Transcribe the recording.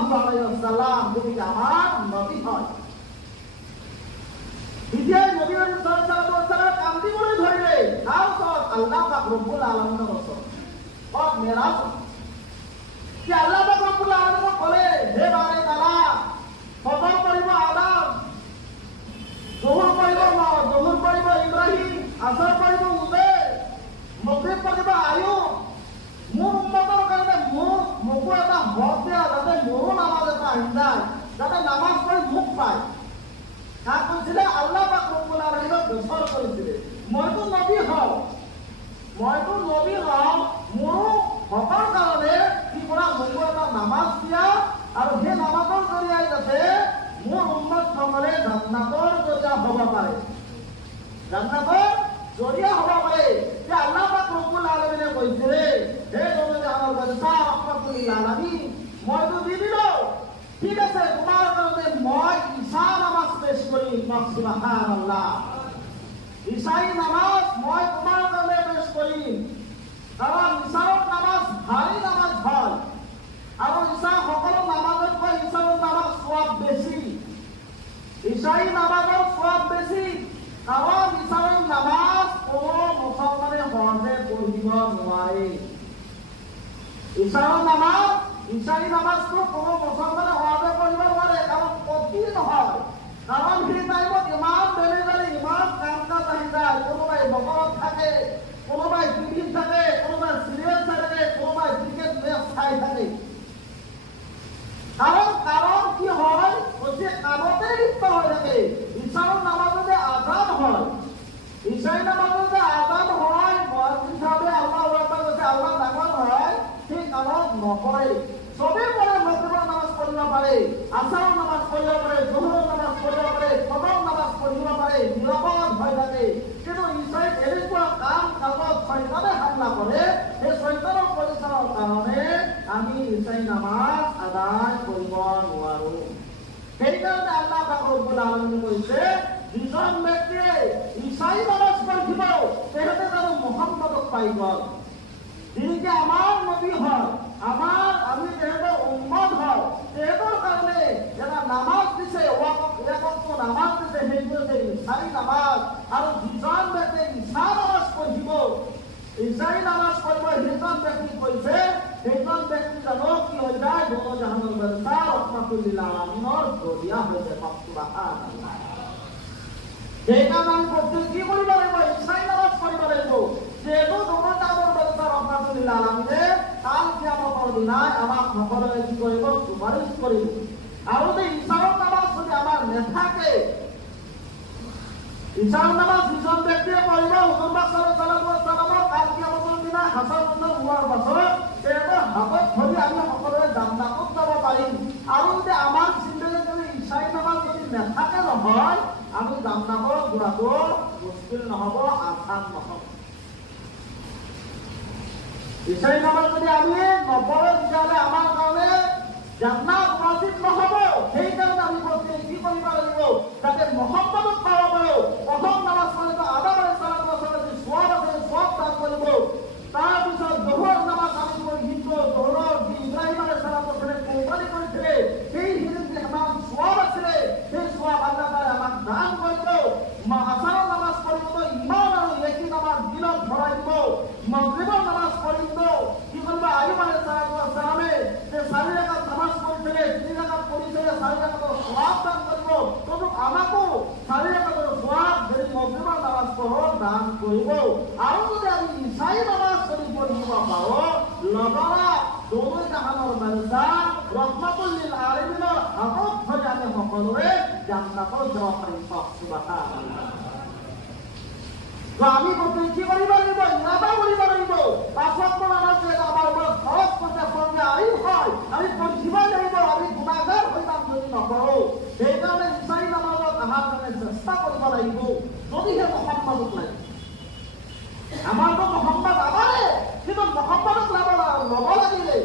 সাল্লাল্লাহু আলাইহি ওয়াসাল্লাম তিনি আমার নবী হয়। দ্বিতীয় নবী সাল্লাল্লাহু আলাইহি ওয়াসাল্লাম কান্দি বলে ধরলে তাও তো আল্লাহ পাক রব্বুল আলামিনের রাসূল ও মেরাজ কি আল্লাহ পাক রব্বুল আলামিন বলে হে বারে তাআলা ফজর পড়িব আদম, যোহর পড়িব যোহর পড়িব ইব্রাহিম, আসর পড়িব উজৈর, মাগরিব পড়িব আয়ুব। মোৰ উম্মতৰ কাৰণে মোকো এটা হক দিয়া যাতে মোৰো নামাজ এটা আহি যায়, যাতে নামাজ পঢ়ি মুখ পায়। তাক কৈছিলে আল্লাহ পাক ৰব্বুল আলামিনক গোচৰ কৰিছিলে মইতো নবী হওঁ, মোৰো হকৰ কাৰণে কি কৰা মোকো এটা নামাজ দিয়া আৰু সেই নামাজৰ জৰিয়তে যাতে মোৰ উম্মতসকলে জান্নাতৰ জৰিয়া হ'ব পাৰে, জান্নাতৰ জৰিয়া হ'ব পাৰে। যে আল্লাহ পাক ৰব্বুল আলামিনে কৈছিলে হে জনজানৰ বাদশাহ ৰহমাতুল লিল আলামিন মইতো দি দিলো, ঠিক আছে তোমাৰ কাৰণে মই ঈশা নামাজ পেশ কৰিম। সুবহানাল্লাহ, ঈশাই নামাজ মই তোমাৰ কাৰণে পেশ কৰিম, কাৰণ ঈশাৰ নামাজ ভাৰী নামাজ হয় আৰু ঈশা সকলো নামাজতকৈ ঈশাৰ নামাজ সওয়াব বেছি, ঈশাই নামাজৰ সওয়াব বেছি। কাৰণ ঈশাৰ নামাজ কোনো মুছলমানে সহজে পঢ়িব নোৱাৰে। ঈশাই নামাজটো কোনো মুছলমানে সহজে পঢ়িব নোৱাৰে, কাৰণ কঠিন নহয়। কাৰণ সেই টাইমত ইমান বেলেগ ইমান কাম কাজ আহি যায়, কোনোবাই বগলত থাকে, কোনোবাই টিভিত থাকে, কোনোবাই চিৰিয়েল চাই থাকে, কোনোবাই ক্ৰিকেট মেচ চাই থাকে। কাৰণ কি হয় কামতে লিপ্ত হৈ থাকে। ঈশাৰ নামাজতে আজান হয়, ঈশাই নামাজতে আজান হয়, মুয়াজ্জিন সাহেবে আল্লাহু আকবার কৈছে আল্লাহ ডাঙৰ হয়, সেই কামত নকৰে। চবেই পৰে মাগৰিবৰ নামাজ পঢ়িব পাৰে, আছাৰৰ নামাজ পঢ়িব পাৰে, জোহৰৰ নামাজ পঢ়িব পাৰে, ফজৰৰ নামাজ পঢ়িব পাৰে, নিৰাপদ হৈ থাকে। কিন্তু ঈশাই এনেকুৱা কাম কাজত শয়তানে হামলা কৰে, সেই শয়তানৰ পৰিচালৰ কাৰণে আমি ঈশাই নামাজ আদায় কৰিব নোৱাৰো। সেইকাৰণে আল্লাহ পাক ৰব্বুল আলামিনে কৈছে যিজন ব্যক্তিয়ে ঈশাই নামাজ পঢ়িব তেখেতে জানো মুহাম্মদক পাই গ'ল, যিনিকি আমাৰ নবী হয়, আমি তেখেতৰ উম্মত হয়, তেখেতৰ কাৰণে এটা নামাজ দিছে, ওয়াক্ত নামাজ দিছে, সেইটো হৈছে ঈশাই নামাজ। আৰু যিজন ব্যক্তিয়ে ঈশা নামাজ পঢ়িব, ঈশাই নামাজ পঢ়িব, সেইজন ব্যক্তি কৈছে সেইজন ব্যক্তি জানো কি হৈ যায় দোজাহানৰ বাদশাহ ৰহমাতুল লিল আলামিনৰ জৰিয়া হৈ যায়। সুবহানাল্লাহ, সেইকাৰণে আমি প্ৰত্যেক কি কৰিব লাগিব? ঈশাই নামাজ পঢ়িব লাগিব। যেহেতু দোজাহানৰ বাদশাহ ৰহমাতুল লিল আলামিনে কাল কিয়ামতৰ দিনাই আমাক সকলোৱে কি কৰিব? সুপাৰিশ কৰিব। আৰু যে ঈশাৰ নামাজ যদি আমাৰ নেথাকে, ঈশাৰ নামাজ যিজন ব্যক্তিয়ে পঢ়িব হুজুৰ পাক সাল্লাল্লাহু আলাইহি ওয়াসাল্লামৰ কাল কিয়ামতৰ দিনা হাছৰ বন্ধ হোৱাৰ পাছত তেখেতৰ হাতত ধৰি আমি সকলোৱে জান্নাতত যাব পাৰিম। আৰু যদি আমাৰ জিন্দগীত যদি ঈশাই নামাজ যদি নেথাকে নহয়, আমি জান্নাতত যোৱাটো মুস্কিল নহ'ব, আসান নহ'ব। ঈশাই নামাজ যদি আমি নপঢ়ো তেতিয়াহ'লে আমাৰ কাৰণে জান্নাত ৱাজিব নহ'ব। সেইকাৰণে আমি প্ৰত্যেক কি কৰিব লাগিব? যাতে মুহাম্মদক পাব পাৰোঁ। প্ৰথম নামাজ পঢ়িব আদম আলাইহিছ সালামৰ যি সওয়াব আছে সওয়াব দান কৰিব। তাৰপিছত যোহৰ নামাজ আমি পঢ়িছো, যোহৰৰ যি ইব্ৰাহিম আলাইহিছ সালামৰ কোৰবানী কৰিছিলে সেইখিনি যে আমাৰ সওয়াব আছিলে, সেই সওয়াব আল্লাহ তাআলা আমাক দান কৰিব। আছাৰৰ নামাজ পঢ়িব, ইমান আৰু একি নামাজ দিনত ভৰাই দিব। মাগৰিবৰ নামাজ পঢ়িব, কি কৰিব? আইয়ুব আলাইহিছ সালামে যে 4 ৰাকাত নামাজ পড়িছিলে, 3 ৰাকাত পড়িছিলে, 4 ৰাকাতৰ সওয়াব দান কৰিব। তবু আমাকো 4 ৰাকাতৰ সওয়াব যদি মাগৰিবৰ নামাজ পঢ়ো দান কৰিব। আৰু যদি আমি ঈশাই নামাজ যদি পঢ়িব পাৰোঁ, লগৰা দোজাহানৰ বাদশাহ ৰহমাতুল লিল আলামিনৰ হাতত ধৰি আমি সকলোৱে জান্নাতত যাব পাৰিম। সুবহানাল্লাহ, আমি প্ৰত্যেক কি কৰিব লাগিব? ইৰাদা কৰিব লাগিব। 5 ওয়াক্ত নামাজ যেটা আমাৰ ওপৰত খৰচ কৰতে সঙ্গে আইন হয়, আমি পঢ়িবই লাগিব। আমি গুণাগাৰ হৈ যাম যদি নপঢ়ো। সেইকাৰণে ঈশাই নামাজত অহাৰ কাৰণে চেষ্টা কৰিব লাগিব, যদিহে মুহাম্মদক লাগে। আমাৰ